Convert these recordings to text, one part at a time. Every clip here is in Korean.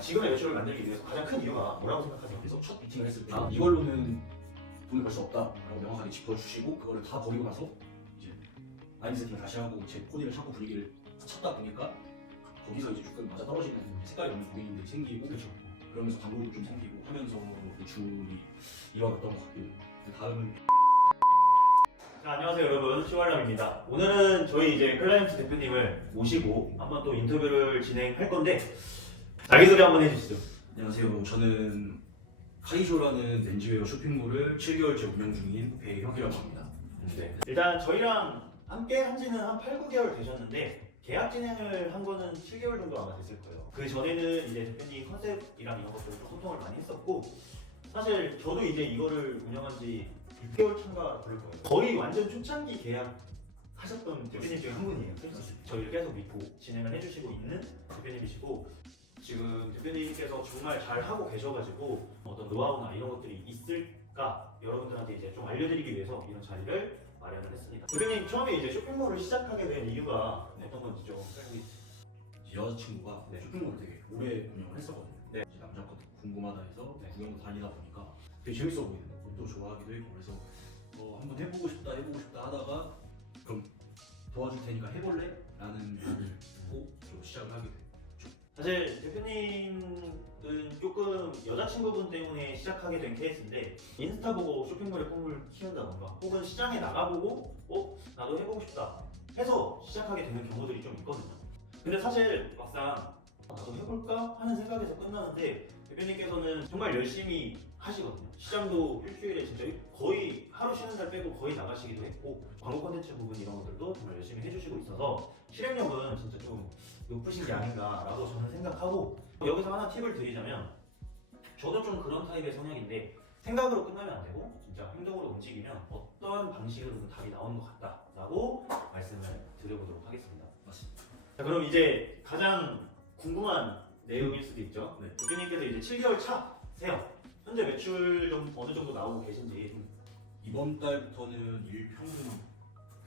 지금의 매출을 만들기 위해서 가장 큰 이유가 뭐라고 생각하세요? 그래서 첫 미팅을 했을 때 이걸로는 돈을 벌 수 없다라고 명확하게 짚어주시고 그거를 다 버리고 나서 이제 마인드 세팅을 다시 하고 제 코디를 찾고 분위기를 찾다 보니까 거기서 이제 조금 맞아 떨어지는 색깔이 없는 고객님들이 생기고 그렇죠. 그러면서 광고도 좀 생기고 하면서 매출이 일어났던 것 같고 그 다음은 자, 안녕하세요 여러분, 시왈람입니다. 오늘은 저희 이제 클라이언트 대표님을 모시고 한번 또 인터뷰를 진행할 건데 자기소개 한번 해주시죠. 안녕하세요. 저는 카이조라는 렌즈웨어 쇼핑몰을 7개월째 운영 중인 배형이라고 합니다. 네. 일단 저희랑 함께 한 지는 한 8, 9개월 되셨는데 계약 진행을 한 거는 7개월 정도 아마 됐을 거예요. 그 전에는 이제 대표님 컨셉이랑 이런 것들을 좀 소통을 많이 했었고 사실 저도 이제 이거를 운영한 지 6개월 차인가 그럴 거예요. 거의 완전 초창기 계약 하셨던 대표님 중에 한 분이에요. 저희를 계속 믿고 진행을 해주시고 있는 대표님이시고 지금 대표님께서 정말 잘 하고 계셔가지고 어떤 노하우나 이런 것들이 있을까 여러분들한테 이제 좀 알려드리기 위해서 이런 자리를 마련을 했습니다. 대표님 처음에 이제 쇼핑몰을 시작하게 된 이유가 어떤 건지 좀 설명해 주세요. 여자친구가 네. 쇼핑몰을 되게 오래 운영을 했었거든요. 네. 이제 남자 것도 궁금하다 해서 네. 구경도 다니다 보니까 되게 재밌어 보이는 거예요. 옷도 좋아하기도 했고 그래서 한번 해보고 싶다 하다가 그럼 도와줄 테니까 해볼래? 라는 말을 듣고 또 시작을 하게 됐죠. 사실 대표님은 조금 여자친구분 때문에 시작하게 된 케이스인데 인스타 보고 쇼핑몰의 꿈을 키운다던가 혹은 시장에 나가보고 나도 해보고 싶다 해서 시작하게 되는 경우들이 좀 있거든요. 근데 사실 막상 나도 해볼까 하는 생각에서 끝나는데 대표님께서는 정말 열심히 하시거든요. 시장도 일주일에 진짜 거의 하루 쉬는 날 빼고 거의 나가시기도 했고 광고 콘텐츠 부분 이런 것들도 정말 열심히 해주시고 있어서 실행력은 진짜 좀 높으신 게 아닌가라고 저는 생각하고 여기서 하나 팁을 드리자면 저도 좀 그런 타입의 성향인데 생각으로 끝나면 안 되고 진짜 행동으로 움직이면 어떠한 방식으로든 답이 나오는 것 같다라고 말씀을 드려보도록 하겠습니다. 맞습니다. 자, 그럼 이제 가장 궁금한 내용일 수도 있죠. 네. 대표님께서 이제 7개월 차세요. 현재 매출 좀 어느 정도 나오고 계신지. 이번 달부터는 일 평균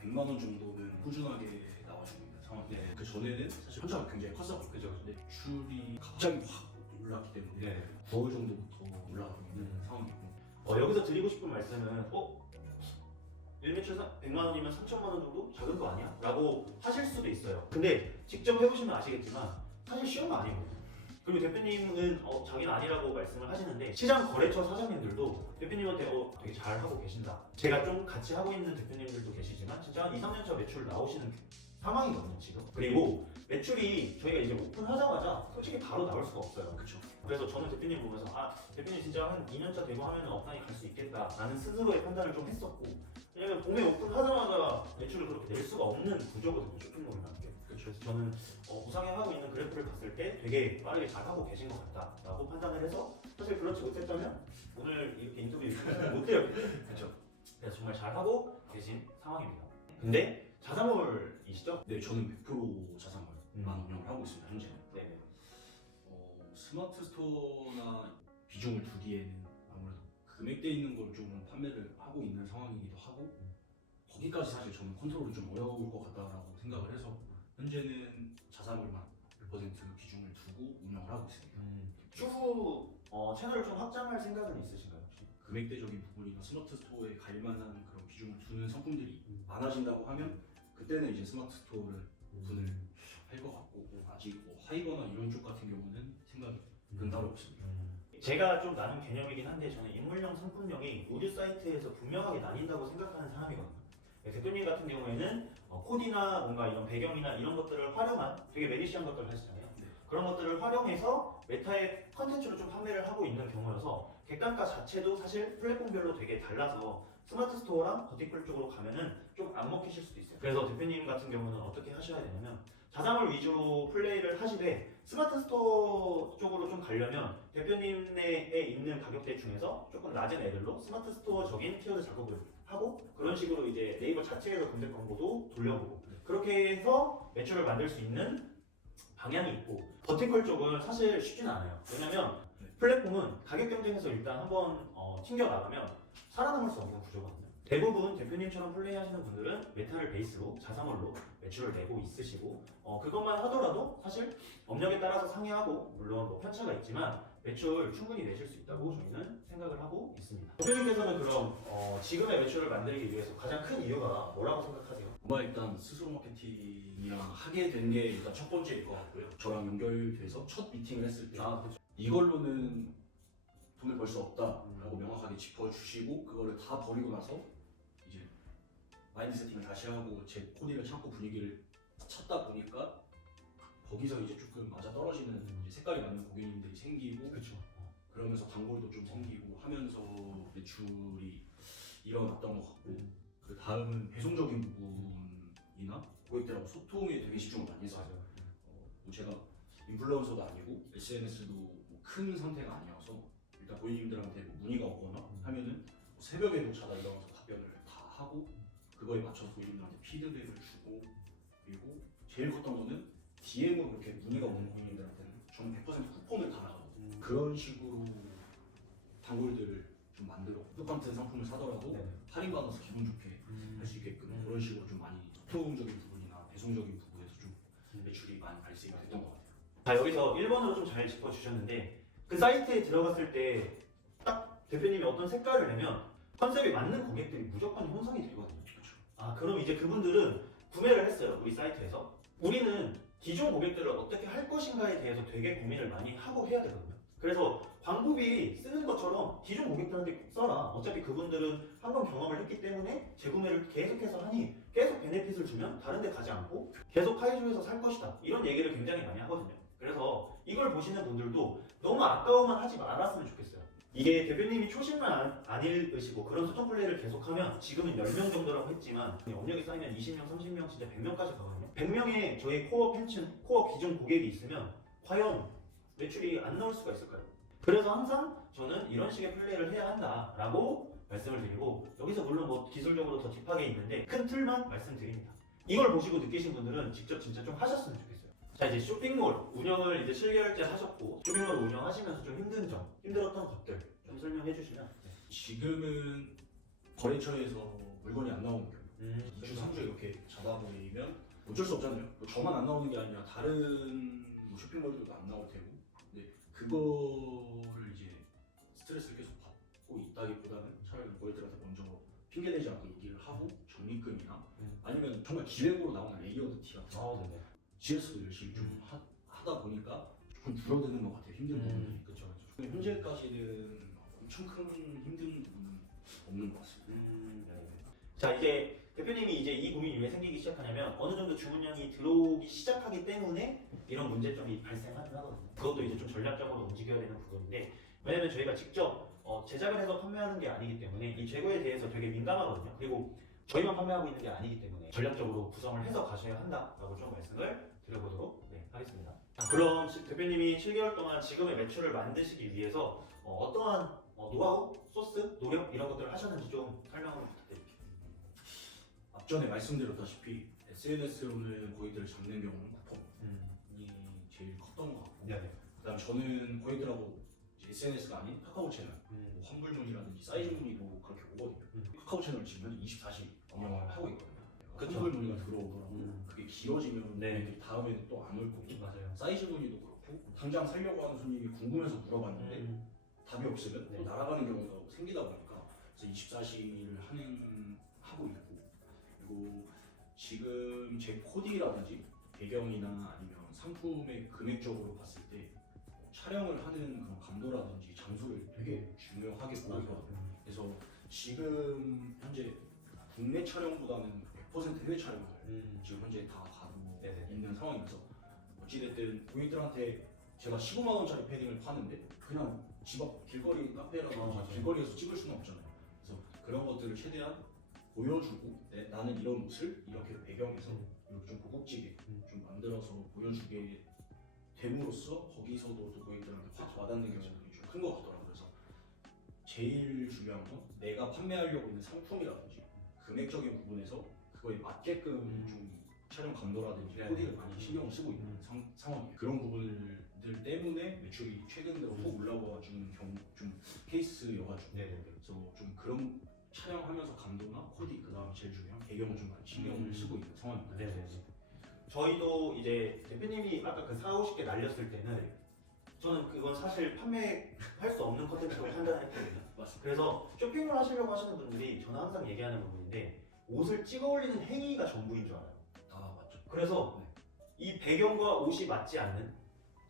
100만 원 정도는 꾸준하게 나와주고 있는 상황인데 네. 그 전에는 사실 혼자가 굉장히 컸었거든요. 그죠? 매출이 갑자기 확 올랐기 때문에 네. 9월 정도부터 올라가고 있는 상황이고 여기서 드리고 싶은 말씀은 일매출 100만 원이면 3천만 원 정도 작은 거 아니야? 라고 하실 수도 있어요. 근데 직접 해보시면 아시겠지만 사실 쉬운 거 아니에요. 그리고 대표님은 자기는 아니라고 말씀을 하시는데 시장 거래처 사장님들도 대표님한테 되게 잘하고 계신다. 제가 좀 같이 하고 있는 대표님들도 계시지만 진짜 한 2, 3년 차 매출 나오시는 상황이거든요 지금. 그리고 매출이 저희가 이제 오픈하자마자 솔직히 바로 나올 수가 없어요. 그렇죠. 그래서 저는 대표님 보면서 대표님 진짜 한 2년차 되고 하면 업다운이 갈 수 있겠다라는 스스로의 판단을 좀 했었고 왜냐면 봄에 오픈하자마자 매출을 그렇게 낼 수가 없는 구조거든요 쇼핑몰이라는 게. 그래서 저는 우상향하고 있는 그래프를 봤을 때 되게 빠르게 잘하고 계신 것 같다라고 판단을 해서 사실 그렇지 못했다면 오늘 이렇게 인터뷰 못해요. 그렇죠. 그래서 정말 잘하고 계신 상황입니다. 근데 자사몰이시죠? 네, 저는 100% 자사몰만 운영을 하고 있습니다. 현재는. 네네. 스마트 스토어나 비중을 두기에는 아무래도 금액대 있는 걸 좀 판매를 하고 있는 상황이기도 하고 거기까지 사실 저는 컨트롤이 좀 어려울 것 같다라고 생각을 해서 현재는 자사몰만 100% 비중을 두고 운영을 하고 있습니다. 추후 채널을 좀 확장할 생각은 있으신가요 혹시? 금액대적인 부분이나 스마트 스토어에 갈 만한 그런 비중을 두는 상품들이 많아진다고 하면 그때는 이제 스마트 스토어를 오픈을 할 것 같고 아직 하이거나 이런 쪽 같은 경우는 생각이 따로 없습니다. 제가 좀 나눈 개념이긴 한데 저는 인물형, 상품명이 모든 사이트에서 분명하게 나뉜다고 생각하는 사람이거든요. 대표님 같은 경우에는 코디나 뭔가 이런 배경이나 이런 것들을 활용한 되게 매니시한 것들을 하시잖아요. 네. 그런 것들을 활용해서 메타의 컨텐츠로 좀 판매를 하고 있는 경우여서 객단가 자체도 사실 플랫폼별로 되게 달라서 스마트 스토어랑 버티컬 쪽으로 가면은 좀 안 먹히실 수도 있어요. 그래서 대표님 같은 경우는 어떻게 하셔야 되냐면 자사몰 위주로 플레이를 하시되 스마트 스토어 쪽으로 좀 가려면 대표님에 있는 가격대 중에서 조금 낮은 애들로 스마트 스토어적인 키워드 작업을 하고 그런 식으로 이제 네이버 자체에서 검색 광고도 돌려보고 그렇게 해서 매출을 만들 수 있는 방향이 있고 버티컬 쪽은 사실 쉽진 않아요. 왜냐면 플랫폼은 가격 경쟁에서 일단 한번 튕겨 나가면 살아남을 수 없는 구조거든요. 대부분 대표님처럼 플레이하시는 분들은 메타를 베이스로 자사몰로 매출을 내고 있으시고 그것만 하더라도 사실 업력에 따라서 상회하고 물론 뭐 편차가 있지만 매출 충분히 내실 수 있다고 저희는 생각을 하고 있습니다. 대표님께서는 그럼 지금의 매출을 만들기 위해서 가장 큰 이유가 뭐라고 생각하세요? 정말 일단 스스로 마케팅이랑 하게 된 게 일단 첫 번째일 것 같고요. 저랑 연결돼서 첫 미팅을 했을 때 그렇죠. 이걸로는 돈을 벌 수 없다라고 명확하게 짚어주시고 그거를 다 버리고 나서 이제 마인드 세팅을 다시 하고 제 코디를 찾고 분위기를 찾다 보니까 거기서 이제 조금 맞아 떨어지는 이제 색깔이 맞는 고객님들이 생기고 그렇죠. 그러면서 단골도 좀 생기고 하면서 매출이 일어났던 것 같고 그 다음은 배송적인 부분이나 고객들하고 소통에 되게 집중을 많이 했어요. 뭐 제가 인플루언서도 아니고 SNS도 뭐 큰 상태가 아니어서 일단 고객님들한테 뭐 문의가 오거나 하면은 뭐 새벽에도 자다 일어나서 답변을 다 하고 그거에 맞춰서 고객님들한테 피드백을 주고 그리고 제일 컸던 거는 DM으로 이렇게 문의가 오는 고객님들한테는 저는 100% 쿠폰을 다 나가거든요. 그런 식으로 단골들을 좀 만들어 똑같은 상품을 사더라도 네. 할인받아서 기분 좋게 할 수 있게끔 그런 식으로 좀 많이 소통적인 부분이나 배송적인 부분에서 좀 매출이 많이 발생이 됐던 것 같아요. 자, 여기서 1번으로 좀 잘 짚어주셨는데 그 사이트에 들어갔을 때 딱 대표님이 어떤 색깔을 내면 컨셉에 맞는 고객들이 무조건 형성이 되거든요. 그렇죠. 아, 그럼 이제 그분들은 구매를 했어요, 우리 사이트에서. 우리는 기존 고객들을 어떻게 할 것인가에 대해서 되게 고민을 많이 하고 해야 되거든요. 그래서 광고비 쓰는 것처럼 기존 고객들한테 꼭 써라. 어차피 그분들은 한번 경험을 했기 때문에 재구매를 계속해서 하니 계속 베네핏을 주면 다른 데 가지 않고 계속 하이조에서 살 것이다. 이런 얘기를 굉장히 많이 하거든요. 그래서 이걸 보시는 분들도 너무 아까워만 하지 말았으면 좋겠어요. 이게 대표님이 초심만 안 읽으시고 그런 소통 플레이를 계속하면 지금은 10명 정도라고 했지만 업력이 쌓이면 20명, 30명, 진짜 100명까지 가거든요. 100명의 저희 코어 팬층, 코어 기존 고객이 있으면 과연 매출이 안 나올 수가 있을까요? 그래서 항상 저는 이런 식의 플레이를 해야 한다라고 말씀을 드리고 여기서 물론 뭐 기술적으로 더 딥하게 있는데 큰 틀만 말씀드립니다. 이걸 보시고 느끼신 분들은 직접 진짜 좀 하셨으면 좋겠어요. 자, 이제 쇼핑몰 운영을 이제 7개월째 하셨고 쇼핑몰 운영하시면서 좀 힘든 점, 힘들었던 것들 좀 설명해 주시면. 지금은 거래처에서 물건이 안 나오는 경우 2주, 3주 이렇게 잡아버리면 어쩔 수 없잖아요. 뭐 저만 안 나오는 게 아니라 다른 뭐 쇼핑몰들도 안 나올 테고 근데 그거를 이제 스트레스를 계속 받고 있다기보다는 차라리 고객들한테 먼저 핑계대지 않고 얘기를 하고 적립금이나 아니면 정말 기획으로 나오는 레이어드 티 같은 거 네네. GS도 열심히 좀 하다 보니까 조금 줄어드는 것 같아요. 힘든 부분이. 그렇죠. 현재까지는 엄청 큰 힘든 부분은 없는 것 같습니다. 자, 이제 대표님이 이제 이 고민이 왜 생기기 시작하냐면 어느 정도 주문량이 들어오기 시작하기 때문에 이런 문제점이 발생하긴 하거든요. 그것도 이제 좀 전략적으로 움직여야 되는 부분인데 왜냐면 저희가 직접 제작을 해서 판매하는 게 아니기 때문에 이 재고에 대해서 되게 민감하거든요. 그리고 저희만 판매하고 있는 게 아니기 때문에 전략적으로 구성을 해서 가셔야 한다라고 좀 말씀을 드려보도록 하겠습니다. 자, 그럼 대표님이 7개월 동안 지금의 매출을 만드시기 위해서 어떠한 노하우, 소스, 노력 이런 것들을 하셨는지 좀 설명을 부탁드릴게요. 앞전에 말씀드렸다시피 SNS로는 고객들을 잡는 경우는 쿠폰이 제일 컸던 것 같고 네네. 그다음 저는 고객들하고 이제 SNS가 아닌 카카오 채널 뭐 환불 문의라든지 사이즈 문의도 그렇게 오거든요. 카카오 채널 지금 24시 운영을 하고 있거든요. 그쵸. 환불 문의가 들어오더라도 그게 길어지면 네. 고객들이 다음에는 또 안 올 거고 맞아요. 사이즈 문의도 그렇고 당장 살려고 하는 손님이 궁금해서 물어봤는데 답이 없으면 네. 또 날아가는 경우가 생기다 보니까 그래서 24시를 하고 있고 그리고 지금 제 코디라든지 배경이나 아니면 상품의 금액적으로 봤을 때 촬영을 하는 그런 감도라든지 장소를 되게 중요하게 보거든요. 그래서 지금 현재 국내 촬영보다는 100% 해외 촬영을 지금 현재 다 가고 네네. 있는 상황이라서 어찌됐든 고객들한테 제가 15만 원짜리 패딩을 파는데 그냥 집 앞 길거리 카페라든지 맞아요. 길거리에서 찍을 수는 없잖아요. 그래서 그런 것들을 최대한 보여주고 나는 이런 옷을 이렇게 배경에서 이렇게 좀 고급지게 좀 만들어서 보여주게 됨으로써 거기서도 또 고객들한테 확 와닿는 경우가 좀 큰 것 같더라고요. 그래서 제일 중요한 건 내가 판매하려고 있는 상품이라든지 금액적인 부분에서 그거에 맞게끔 좀 촬영 감도라든지 코디를 많이 신경을 쓰고 있는 상황이에요. 그런 부분들 때문에 매출이 최근 들어 훅 올라와 주는 경우 좀 케이스여가지고 네네. 그래서 좀 그런 촬영하면서 감도나 코디 그다음 제일 중요한 배경을 좀 많이 신경을 쓰고 있는 상황입니다. 네네. 저희도 이제 대표님이 아까 그 4, 50개 날렸을 때는 저는 그건 사실 판매할 수 없는 컨텐츠라고 판단했거든요. 맞습니다. 그래서 쇼핑몰 하시려고 하시는 분들이 저는 항상 얘기하는 부분인데 옷을 찍어 올리는 행위가 전부인 줄 알아요. 아 맞죠. 그래서 이 배경과 옷이 맞지 않는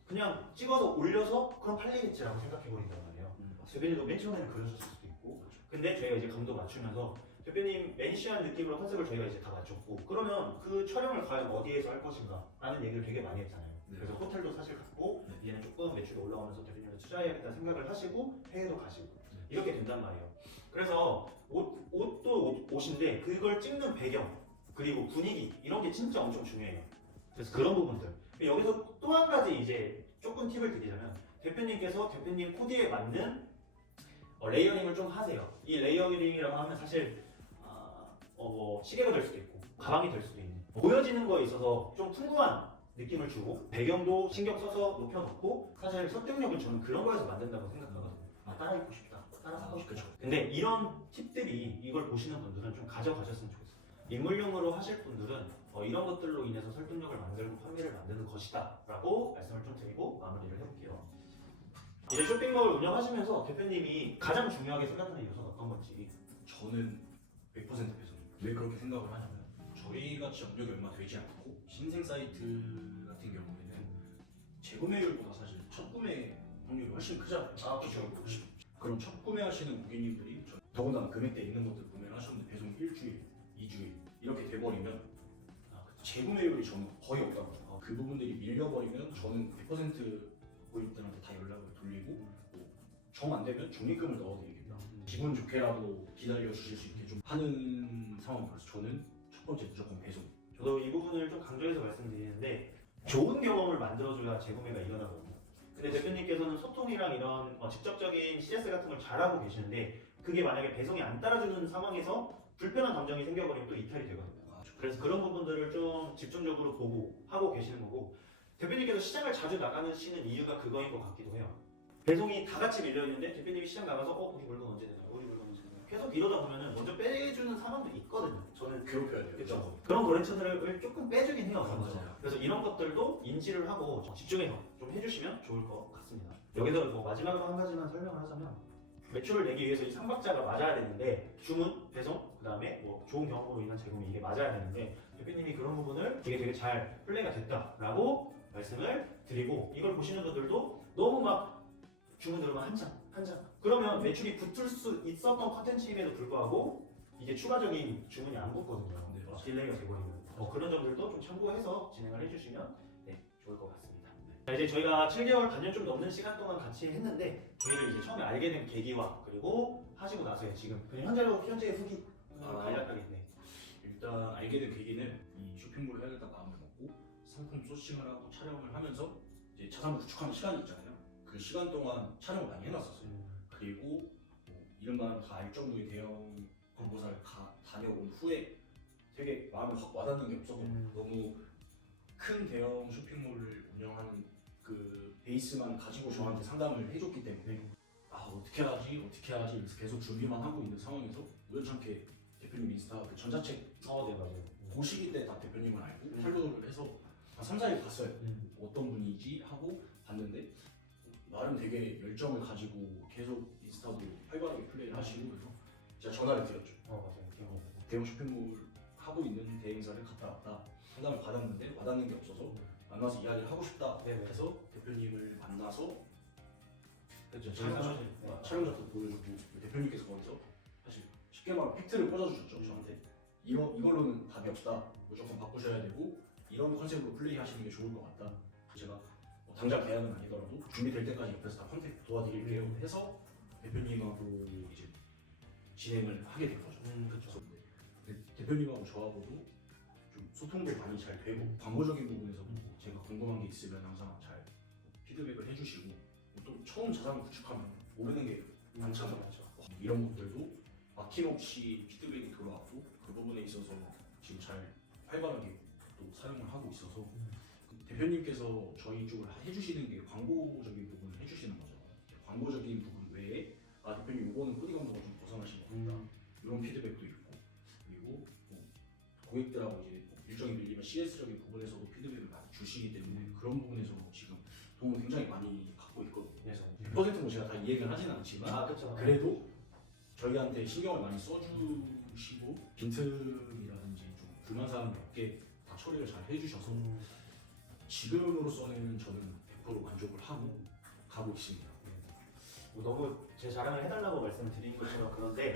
그냥 찍어서 올려서 그럼 팔리겠지라고 생각해 버린단 말이에요. 대표님도 맨 처음에는 그러셨을 수도 있고 근데 저희가 이제 감도 맞추면서 대표님 맨시한 느낌으로 컨셉을 저희가 이제 다 맞췄고 그러면 그 촬영을 과연 어디에서 할 것인가 라는 얘기를 되게 많이 했잖아요. 네. 그래서 호텔도 사실 갔고 네. 이제는 조금 매출이 올라오면서 대표님도 투자해야겠다 생각을 하시고 해외도 가시고 이렇게 된단 말이에요. 그래서 옷도 옷인데 그걸 찍는 배경 그리고 분위기 이런 게 진짜 엄청 중요해요. 그래서 그런 부분들 여기서 또 한 가지 이제 조금 팁을 드리자면 대표님께서 대표님 코디에 맞는 레이어링을 좀 하세요. 이 레이어링이라고 하면 사실 뭐 시계가 될 수도 있고 가방이 될 수도 있는 보여지는 거에 있어서 좀 풍부한 느낌을 주고 배경도 신경 써서 높여놓고 사실 설득력은 저는 그런 거에서 만든다고 생각하거든요. 따라 입고 싶다, 따라 사고 싶다. 근데 이런 팁들이 이걸 보시는 분들은 좀 가져가셨으면 좋겠어요. 인물용으로 하실 분들은 이런 것들로 인해서 설득력을 만들고 판매를 만드는 것이다 라고 말씀을 좀 드리고 마무리를 해볼게요. 이제 쇼핑몰 운영하시면서 대표님이 가장 중요하게 생각하는 요소는 어떤 건지. 저는 100% 배송입니다. 왜 그렇게 생각을 하냐면 저희 같이 업력이 얼마 되지 않고 신생 사이트 같은 경우에는 재구매율보다 사실 첫 구매 확률이 훨씬 크잖아요. 그렇죠. 그럼 첫 구매하시는 고객님들이 더군다나 금액대 있는 것들 구매를 하셨는데 배송 일주일, 2주일 이렇게 돼버리면 재구매율이 저는 거의 없다고 봐요. 그 부분들이 밀려버리면 저는 100% 고객들한테 다 연락을 돌리고 정 안 되면 종이금을 넣어드리겠다. 기분 좋게라도 기다려 주실 수 있게 좀 하는 상황이라서 저는 첫 번째 무조건 배송. 저도 이 부분을 좀 강조해서 말씀드리는데 좋은 경험을 만들어줘야 재구매가 일어나거든요. 근데 대표님께서는 소통이랑 이런 직접적인 CS 같은 걸 잘하고 계시는데 그게 만약에 배송이 안 따라주는 상황에서 불편한 감정이 생겨버리면 또 이탈이 되거든요. 그래서 그런 부분들을 좀 집중적으로 보고 하고 계시는 거고 대표님께서 시장을 자주 나가시는 이유가 그거인 것 같기도 해요. 배송이 다 같이 밀려있는데 대표님이 시장 나가서 우리 물건 언제 되나요? 우리 물건 언제 되나요? 계속 이러다 보면은 먼저 빼주는 상황도 있거든요. 저는 괴롭혀야 돼요. 그렇죠. 그런 거래처들을 조금 빼주긴 해요. 먼저. 맞아요. 그래서 이런 것들도 인지를 하고 집중해서 좀 해주시면 좋을 것 같습니다. 여기서 뭐 마지막으로 한 가지만 설명을 하자면 매출을 내기 위해서 이 삼박자가 맞아야 되는데 주문, 배송, 그 다음에 뭐 좋은 경험으로 인한 제공이 이게 맞아야 되는데 대표님이 그런 부분을 이게 되게 잘 플레이가 됐다라고 말씀을 드리고 이걸 보시는 분들도 너무 막 주문 들어오면 한 장 그러면 매출이 붙을 수 있었던 컨텐츠임에도 불구하고 이게 추가적인 주문이 안 붙거든요. 네, 맞아요. 딜레이가 돼버리면 그런 점들도 좀 참고해서 진행을 해주시면 좋을 것 같습니다. 자, 이제 저희가 7개월 반년 좀 넘는 시간 동안 같이 했는데 저희를 이제 처음에 알게 된 계기와 그리고 하시고 나서의 지금 그냥 현재의 후기 간략하게 일단 알게 된 계기는 이 쇼핑몰을 해야겠다 마음을 먹고 상품 소싱을 하고 촬영을 하면서 이제 자산을 구축하는 시간이 있잖아요. 그 시간 동안 촬영을 많이 해놨었어요. 그리고 뭐 이른바 다 알 정도의 대형 광고사를 다녀온 후에 되게 마음에 확 와닿는 게 없어서 너무 큰 대형 쇼핑몰을 운영하는 그 베이스만 가지고 저한테 상담을 해줬기 때문에 어떻게 하지 그래서 계속 준비만 하고 있는 상황에서 우연찮게 대표님 인스타 그 전자책 네 맞아요. 그 시기 때 다 대표님을 알고 팔로우를 해서 한 3, 4일 봤어요. 어떤 분이지 하고 봤는데 나름 되게 열정을 가지고 계속 인스타도 활발하게 플레이를 하시고 그래서 제가 전화를 드렸죠. 맞아요. 대형 쇼핑몰 하고 있는 대행사를 갔다 왔다 상담을 받았는데 와닿는 게 없어서 만나서 이야기를 하고 싶다 네네. 해서 대표님을 만나서 그렇죠. 촬영작도 보여주고 대표님께서 거기서 사실 쉽게 말하면 팩트를 꽂아주셨죠. 저한테 이걸로는 답이 없다, 무조건 바꾸셔야 되고 이런 컨셉으로 플레이 하시는 게 좋을 것 같다. 제가 뭐 당장 계약은 아니더라도 준비될 때까지 옆에서 다 컨택 도와드릴게요 해서 대표님하고 이제 진행을 하게 된 거죠. 그렇죠. 대표님하고 저하고도 좀 소통도 많이 잘 되고 광고적인 부분에서도 제가 궁금한 게 있으면 항상 잘 피드백을 해주시고 또 처음 자산을 구축하면 모르는 게 많잖아요. 이런 것들도 막힘없이 피드백이 돌아왔고 그 부분에 있어서 지금 잘 활발하게 또 사용을 하고 있어서 대표님께서 저희 쪽을 해주시는 게 광고적인 부분을 해주시는 거죠. 광고적인 부분 외에 대표님 이거는 코디 감독가 좀 벗어나신 것 같다. 이런 피드백도 있고, 그리고 뭐 고객들하고 이제 뭐 일정이 밀리면 CS적인 부분에서도 피드백을 많이 주시기 때문에 그런 부분에서 지금 도움을 굉장히 많이 받고 있거든요. 그래서 100%뭐 제가 다 이해는 하지는 않지만 아 그렇죠. 그래도 저희한테 신경을 많이 써주시고 빈틈이라든지 좀 불만사항이 없게 다 처리를 잘 해주셔서 지금으로서는 저는 100% 만족을 하고 가고 있습니다. 뭐 너무 제 자랑을 해달라고 말씀을 드린 것처럼 그런데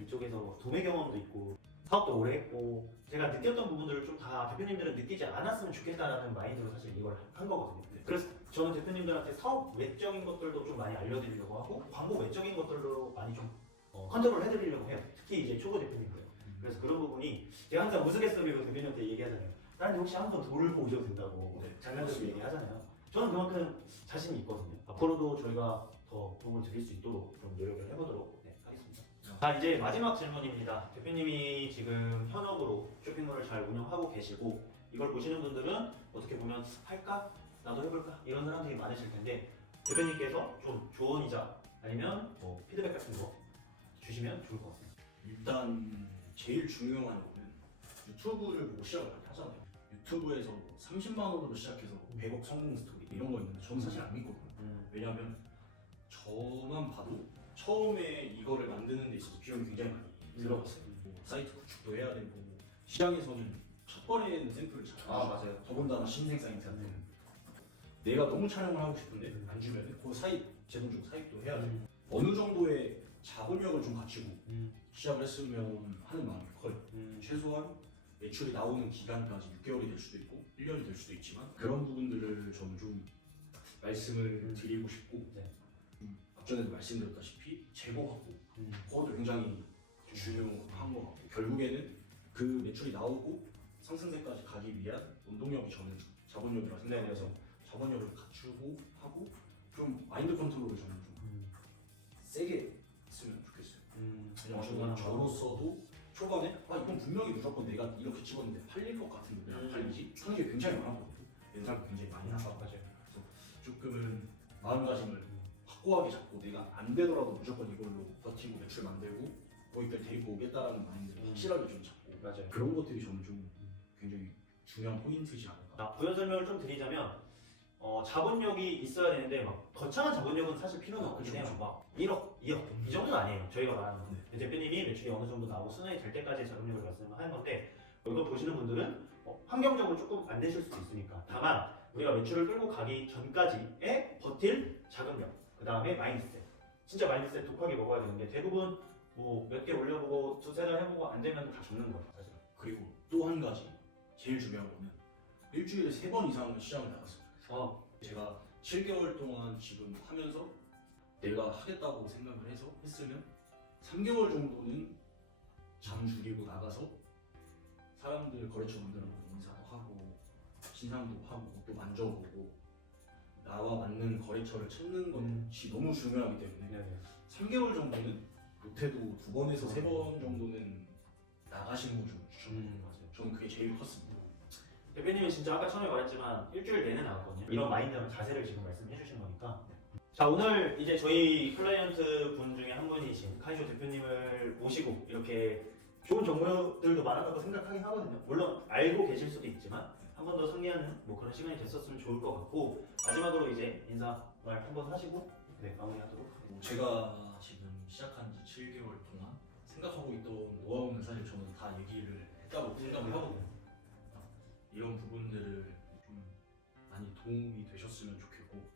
이쪽에서 도매 경험도 있고 사업도 오래 했고 제가 느꼈던 부분들을 좀 다 대표님들은 느끼지 않았으면 좋겠다라는 마인드로 사실 이걸 한 거거든요. 그래서 저는 대표님들한테 사업 외적인 것들도 좀 많이 알려드리려고 하고 광고 외적인 것들도 많이 좀 컨트롤 해드리려고 해요. 특히 이제 초보 대표님들. 그래서 그런 부분이 제가 항상 우스갯소리로 대표님한테 얘기하잖아요. 나한테 혹시 한 번 돌을 보셔도 된다고 네. 장난식으로 얘기하잖아요. 저는 그만큼 자신이 있거든요. 앞으로도 저희가 더 도움을 드릴 수 있도록 좀 노력을 해보도록 하겠습니다. 자 이제 마지막 질문입니다. 대표님이 지금 현업으로 쇼핑몰을 잘 운영하고 계시고 이걸 보시는 분들은 어떻게 보면 할까? 나도 해볼까? 이런 사람들이 많으실 텐데 대표님께서 좀 조언이자 아니면 뭐 피드백 같은 거 주시면 좋을 것 같습니다. 일단 제일 중요한 거는 유튜브를 보고 시작을 많이 하잖아요. 유튜브에서 30만 원으로 시작해서 100억 성공 스토리 이런 거 있는데 저는 사실 안 믿거든요. 왜냐하면 저만 봐도 처음에 이거를 만드는 데 있어서 비용이 굉장히 많이 들어갔어요. 뭐 사이트 구축도 해야 되고 시장에서는 첫 번에는 샘플을 잘 맞아요. 더군다나 신생 사이트한테 내가 너무 촬영을 하고 싶은데 안 주면 그 사입 제돈 주고 사입도 해야 돼. 어느 정도의 자본력을 좀 갖추고 시작을 했으면 하는 마음이 커요. 최소한 매출이 나오는 기간까지 6개월이 될 수도 있고 1년이 될 수도 있지만 그런 부분들을 저는 좀 말씀을 드리고 싶고 앞전에도 말씀드렸다시피 재고 확보 그것도 굉장히 중요한 것 같고 결국에는 그 매출이 나오고 상승세까지 가기 위한 원동력이 저는 자본력이라 생각해서 자본력을 갖추고 하고 좀 마인드 컨트롤을 저는 좀 세게 했으면 좋겠어요. 왜냐면 저로서도 초반에 이건 분명히 무조건 내가 이렇게 찍었는데 팔릴 것 같은데 왜 안 팔리지? 하는 게 굉장히 많았거든요. 연상이 굉장히 많이 나서 그래서 조금은 마음가짐을 확고하게 잡고 내가 안 되더라도 무조건 이걸로 버티고 매출 만들고 고객들 데리고 오겠다라는 마인드를 확실하게 좀 잡고 맞아요. 그런 것들이 저는 좀 굉장히 중요한 포인트지 않을까. 자, 부연 설명을 좀 드리자면 자본력이 있어야 되는데 막 거창한 자본력은 사실 필요는 없긴 해요. 막 1억, 2억 이 정도는 아니에요. 저희가 말하는 건. 대표님이 매출이 어느 정도 나오고 순환이 될 때까지 자본력을 말씀하는 건데 이거 보시는 분들은 환경적으로 조금 안 되실 수도 있으니까 다만 우리가 매출을 끌고 가기 전까지의 버틸 자금력 그 다음에 마인드셋 진짜 마인드셋 독하게 먹어야 되는데 대부분 뭐 몇 개 올려보고 두세 달 해보고 안 되면 다 접는 거예요 사실. 그리고 또 한 가지 제일 중요한 거는 일주일에 3번 이상은 시장을 나갔어요. 제가 7개월 동안 지금 하면서 내가 하겠다고 생각을 해서 했으면 3개월 정도는 잠 줄이고 나가서 사람들 거래처 분들하고 인사도 하고 신상도 하고 또 만져보고 나와 맞는 거래처를 찾는 것이 너무 중요하기 때문에 3개월 정도는 못해도 2번에서 3번 정도는 나가시는 걸 좀 추천드려요. 저는 그게 제일 컸습니다. 대표님은 진짜 아까 처음에 말했지만 일주일 내내 나왔거든요. 이런 마인드랑 자세를 지금 말씀해 주신 거니까. 자 오늘 이제 저희 클라이언트 분 중에 한 분이신 카이조 대표님을 모시고 이렇게 좋은 정보들도 많았다고 생각하긴 하거든요. 물론 알고 계실 수도 있지만 한 번 더 상기하는 뭐 그런 시간이 됐었으면 좋을 것 같고 마지막으로 이제 인사 말 한 번 하시고 마무리하도록 하겠습니다. 제가 지금 시작한 지 7개월 동안 생각하고 있던 노하우는 사실 저는 다 얘기를 했다고 생각을 하거든요. 이런 부분들을 좀 많이 도움이 되셨으면 좋겠고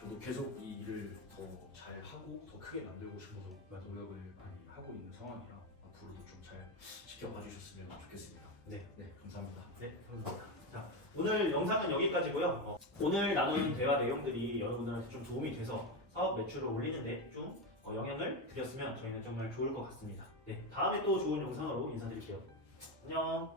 저도 계속 이 일을 더 잘 하고 더 크게 만들고 싶어서 노력을 많이 하고 있는 상황이라 앞으로도 좀 잘 지켜봐 주셨으면 좋겠습니다. 네, 감사합니다. 네, 감사합니다. 자, 오늘 영상은 여기까지고요. 오늘 나눈 대화 내용들이 여러분들한테 좀 도움이 돼서 사업 매출을 올리는데 좀 영향을 드렸으면 저희는 정말 좋을 것 같습니다. 네, 다음에 또 좋은 영상으로 인사드릴게요. 안녕.